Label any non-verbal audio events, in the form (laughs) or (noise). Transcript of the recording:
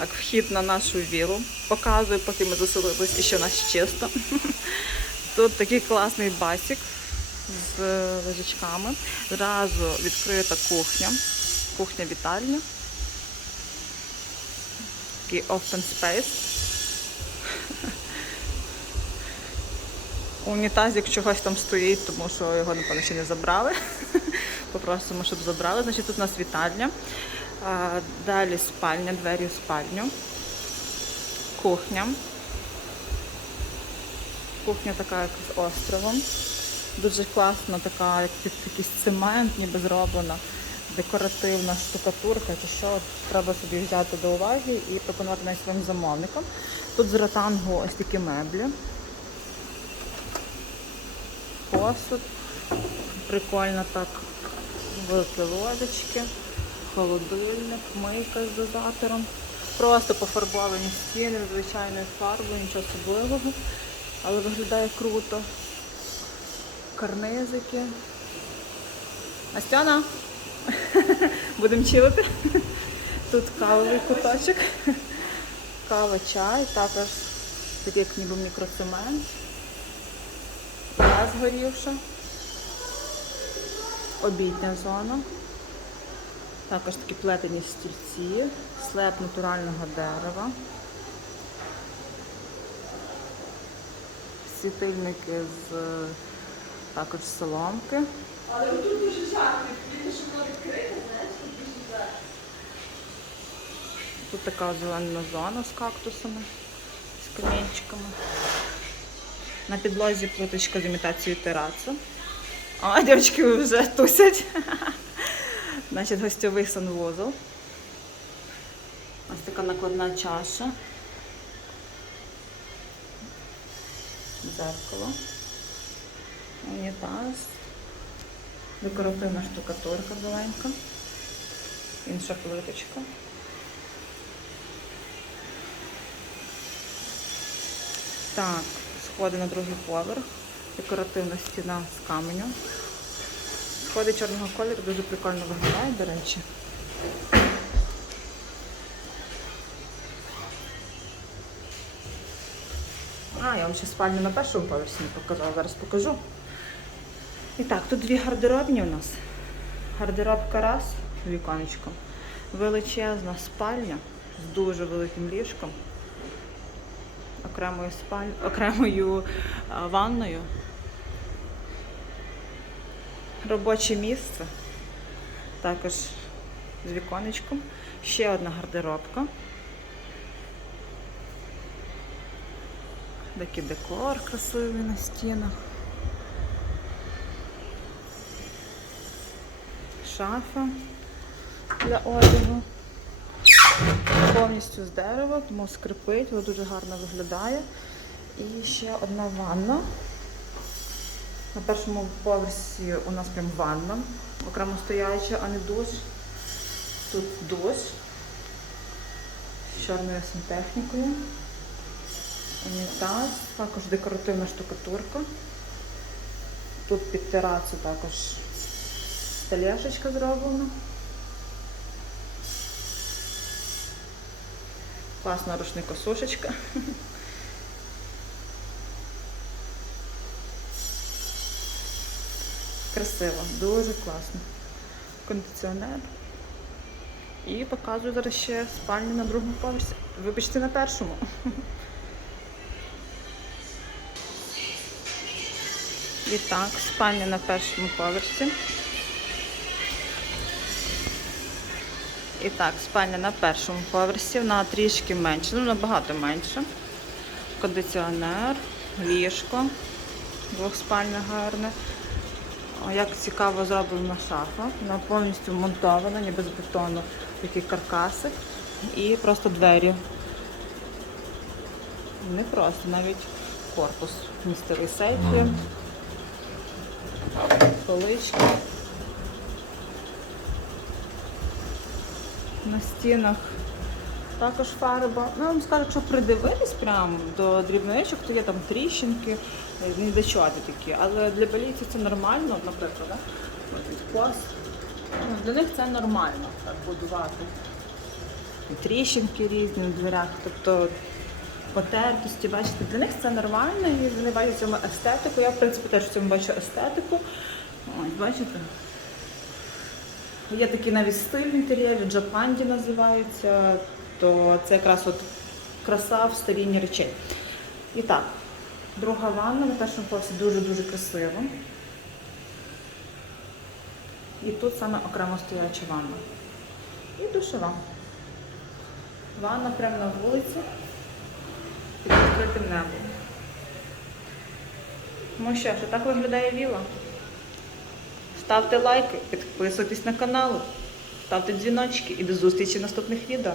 так, вхід на нашу вілу. Показую, поки ми заселились і що нас чисто. Тут такий класний басік з лежачками. Зразу відкрита кухня. Кухня вітальня. Такий open space. Унітазик чогось там стоїть, тому що його, напевно, ще не забрали. Попросимо, щоб забрали. Значить, тут у нас вітальня. Далі спальня, двері в спальню. Кухня. Кухня така як з островом. Дуже класна, така, як під якийсь цемент, ніби зроблена, декоративна штукатурка чи що. Треба собі взяти до уваги і пропонувати навіть своїм замовникам. Тут з ротангу ось такі меблі. Посуд. Прикольно так. Ложечки, холодильник, мийка з дозатором. Просто пофарбовані стіни звичайною фарбою, нічого особливого, але виглядає круто. Карнизики. Настяна, (laughs) будемо чилити. Тут кавовий куточок. Кава, чай, також такий як ніби мікроцемент. Газ горівша. Обідня зона. Також такі плетені стільці, слеп натурального дерева. Світильники з е, також соломки. Але тут дуже жарко, що воно відкрите, знаєш, тут дуже жарко. Тут така зелена зона з кактусами, з камінчиками. На підлозі плиточка з імітацією тераци. А, дівчатки вже тусять. (laughs) Значить, гостьовий санвузол. Ось така накладна чаша. Зеркало. Унітаз. Декоративна штукатурка біленька. Інша плиточка. Так, сходи на другий поверх. Декоративна стіна з каменю. Сходи чорного кольору дуже прикольно виглядають, до речі. А, я вам ще спальню на першому поверсі не показала, зараз покажу. І так, тут дві гардеробні у нас. Гардеробка раз, віконечко. Величезна спальня з дуже великим ліжком окремою спаль... окремою ванною. Робоче місце. Також з віконечком. Ще одна гардеробка. Такий декор красивий на стінах. Шафа для одягу повністю з дерева, тому скрипить, але дуже гарно виглядає. І ще одна ванна. На першому поверсі у нас прям ванна, окремо стояча, а не душ. Тут душ з чорною сантехнікою. Унітаз, також декоративна штукатурка. Тут під терацу також столешечка зроблена. Класна рушникосушечка. (laughs) Красиво, дуже класно. Кондиціонер. І показую зараз ще спальню на другому поверсі. Вибачте, на першому. (laughs) І так, спальня на першому поверсі. І так, спальня на першому поверсі, вона трішки менше, ну набагато менше. Кондиціонер, ліжко, двохспальне гарне. О, Як цікаво зроблена шафа. Вона повністю монтована, ніби з бетону, такі каркаси. І просто двері. Не просто, навіть корпус. Містерий сейфі, полички. на стінах. Також фарба. Ну, я вам скажу, якщо придивитись прямо до дрібничок, то є там тріщинки, недочоти такі. Але для балійців це нормально, наприклад, да? Відкос. Ну, Для них це нормально так будувати. і тріщинки різні на дверях, тобто потертості, бачите, для них це нормально, і вони бачать в цьому естетику. Я, в принципі, теж в цьому бачу естетику. Ось, бачите? Є такий навіть стиль в інтер'єрі, джапанді називається, то це якраз от краса в старінні речей. І так, друга ванна на першому поверсі дуже-дуже красиво. І тут саме окремо стояча ванна. І душова. Ванна прямо на вулиці під відкритим небом. Ну що ж, так виглядає віла. Ставте лайки, підписуйтесь на канал, ставте дзвіночки і до зустрічі в наступних відео.